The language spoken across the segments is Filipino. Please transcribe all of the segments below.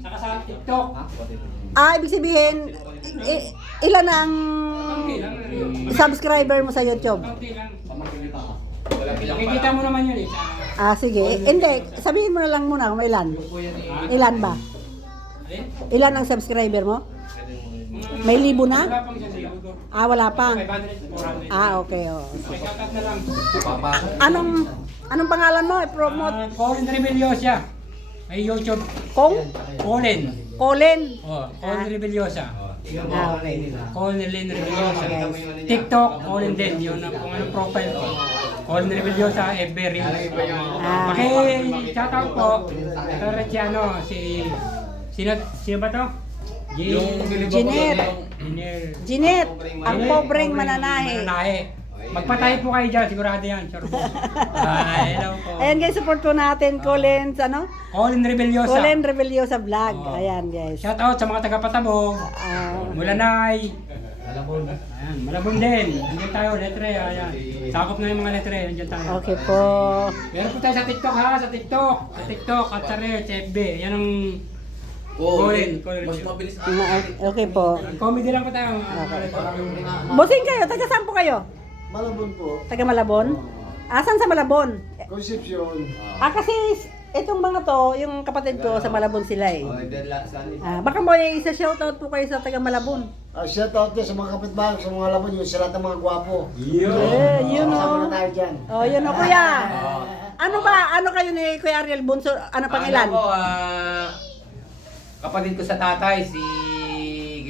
Saka sa TikTok. Ibig sabihin, ilan ang subscriber mo sa YouTube? Okay lang. Nakikita mo naman yun eh. Sige. Hindi, sabihin mo na lang muna kung ilan. Ilan ba? Ilan ang subscriber mo? May libo na? Wala pang isang libo. Wala pa. 500, 400. Okay, oh. May shoutout na lang. Anong pangalan mo? I-promote. Colin Rebeliosa. May YouTube. Colin? Colin. Colin Rebeliosa. Okay. Colin Rebeliosa. TikTok, Colin din. Yun ang kung anong profile ko. Colin Rebeliosa, FB Reels. Shoutout po. Sino ba to? Jeanette, ang pobreng mananahe. Magpatay po kayo dyan, sigurado yan. Sure po. Hello po. Ayan guys, support po natin Colin, Colin Rebeliosa. Colin Rebeliosa Vlog. Ayan guys. Shout out sa mga taga-Patabog. Mulanay. Malabon din. Andiyan tayo, letre. Ayan. Sakop na yung mga letre. Andiyan tayo. Okay po. Meron po tayo sa TikTok ha, sa TikTok at sa FB. Yan ang Colin. Mas mabilis Okay po. Comedy lang po tayo. Bossing kayo, taga saan po kayo? Malabon po. Taga Malabon? Asan sa Malabon? Concepcion. Kasi itong mga to, yung kapatid ko sa Malabon sila eh. Baka mo isa shoutout po kayo sa taga Malabon. Shout out din sa mga kapitbahay, sa mga labon yun, sa lahat ng mga gwapo. Yun Kasama o. na tayo dyan. Yun o kuya. Ano kayo ni Kuya Ariel Bunso? Ano pangilan? Kapatid ko sa tatay, si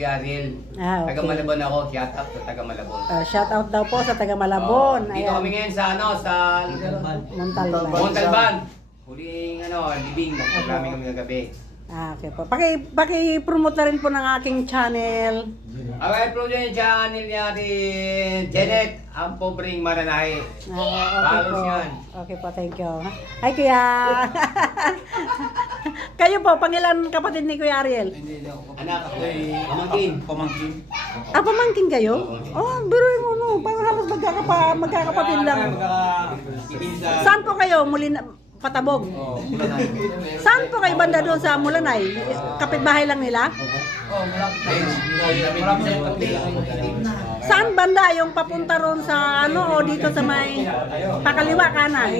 Ariel. Okay. Taga Malabon ako, shout out sa taga Malabon. Shoutout daw po sa taga Malabon. Dito kami ngayon sa sa Montalban. Montalban. Huling libing, nagprogrami kami kagabi. Okay po. Paki-promote na rin po ng aking channel. Okay, pro yung channel natin, Janet, ang pobreng mananahe. Okay Follows po. yan. Okay po, thank you. Hi Kuya. Kayo po, pangilan kapatid ni Kuya Ariel? Anak ako pamangkin. Pamangkin kayo? Biruin mo no. Parang halos magkakapatid lang. Saan po kayo? Patabog? Saan po kayo banda doon sa Mulanay? Kapitbahay lang nila? Saan banda yung papunta ron sa o dito sa may pakaliwa kanan?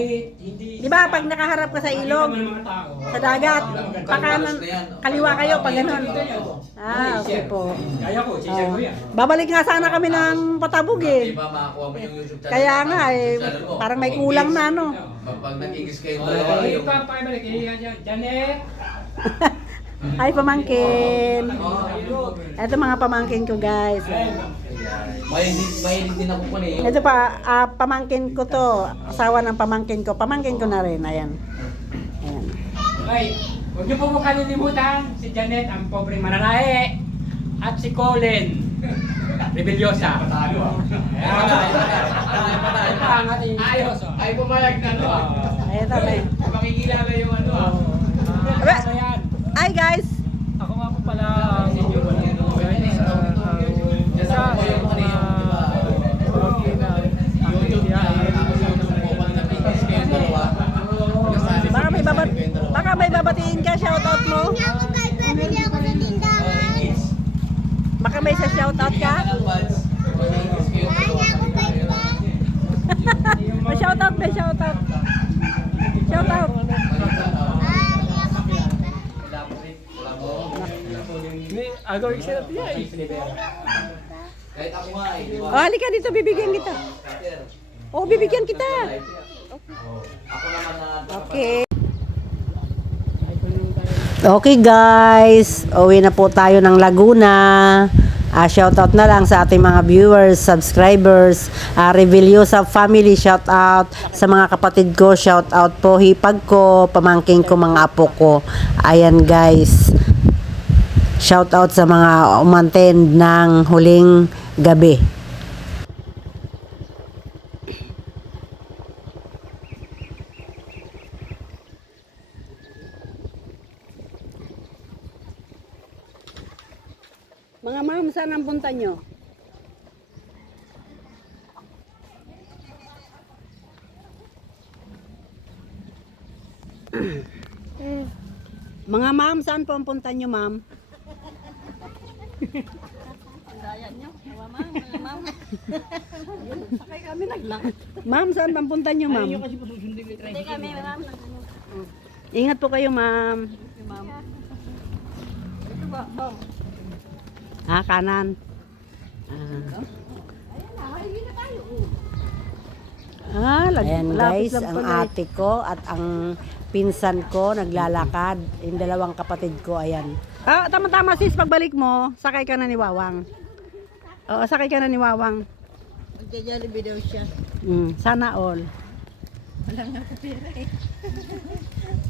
Di ba pag nakaharap ka sa ilog, sa dagat, pakanan, kaliwa kayo pag ganun. Okay po. Babalik nga sana kami ng Patabog eh. Kaya nga parang may kulang na Pag nag-igis kayo Janet. Hi pamangkin. Ito mga pamangkin ko guys. Mahilig din ako po niyo. Ito pamangkin ko to. Asawa ng pamangkin ko. Pamangkin ko na rin. Ayan. Okay, huwag niyo po mo kalilimutan si Janet, ang pobreng mananahe, at si Colin Rebeliosa. Ay pumayag na Ito may. Makikilala yung Hi guys. Ako nga po pala ang Baka may babatiin ka, shoutout mo. Baka may sa shoutout ka. May shoutout. Shoutout. Agawin siya natin yan. Kahit ako nga Halika dito, bibigyan kita. Bibigyan kita. Ako naman Okay. Okay guys, uwi na po tayo ng Laguna. Shoutout na lang sa ating mga viewers, subscribers, Rebeliosa family, shoutout sa mga kapatid ko, shoutout po hipag ko, pamangking ko, mga apo ko. Ayan guys, shoutout sa mga umattend ng huling gabi. Mga ma'am, saan ang punta nyo? Mga ma'am, saan po ang punta nyo, ma'am? Ma'am, saan ang punta nyo, ma'am? Ingat po kayo, ma'am. Kanan. Ayan guys, ang ate ko at ang pinsan ko naglalakad. Yung dalawang kapatid ko, ayan. Tama-tama sis, pagbalik mo, sakay ka na ni Wawang. Oo, sakay ka na ni Wawang. Magja-jollibee daw siya. Sana all. Wala nga ako pera eh.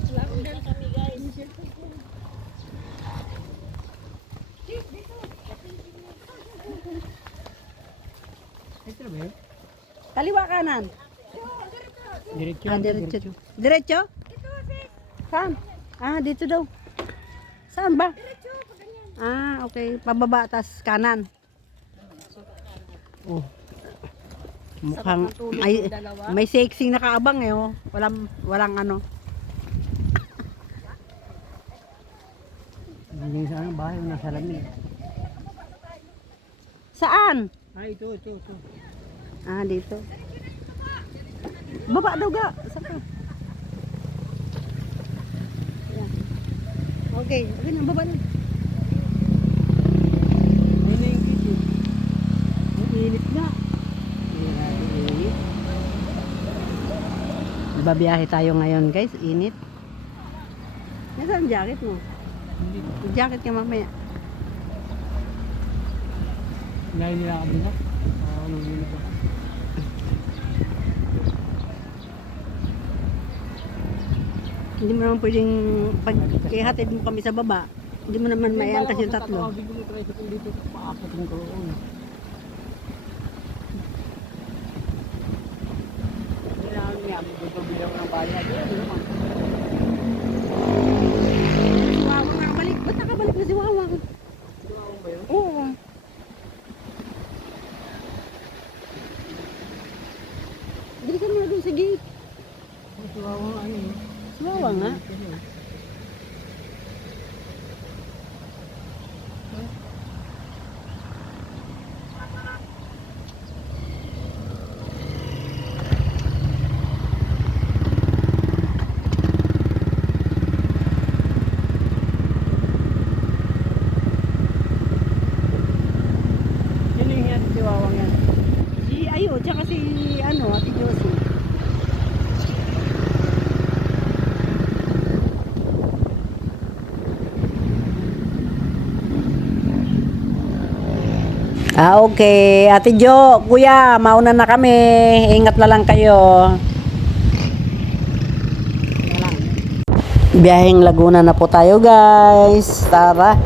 Wala akong dala kami guys. Kaliwa kanan. Diretso. Diretso. Diretso? Saan? Dito daw. Saan ba? Okay. Pababa, tas kanan. Oh. Mukhang may sexy nakaabang eh, oh. Walang ano. Hindi sa ano, bahay nasa lamig. Saan? Ito. Dito. Baba daw ga. Saka. Ayan. Okay, na baba na. Ayun na yung gate. Ang init na. Babiyahe tayo ngayon guys, init. Nasaan ang jacket mo? Yung jacket ka mamaya. Ngayon nila ako dito. Anong yun ba? Hindi mo naman pwedeng pag ihatid mo kami sa baba. Hindi mo naman maiangkas yung tatlo. Tatawagin ko yung tricycle dito. Paapatin ko roon. Kailangan niya. Bibili ako ng bayad. Si Wawang nakabalik. Ba't nakabalik na si Wawang? Si Wawang ba yun? Oo. Bilisan mo na dun sa gate. Si Wawang ano yun? Si Wawang nga. Sino yung hiyat si Wawang yan? Si Ayo, tsaka si Ate Josie. Okay. Ate Jo, kuya, mauna na kami. Ingat na lang kayo. Biyaheng Laguna na po tayo, guys. Tara.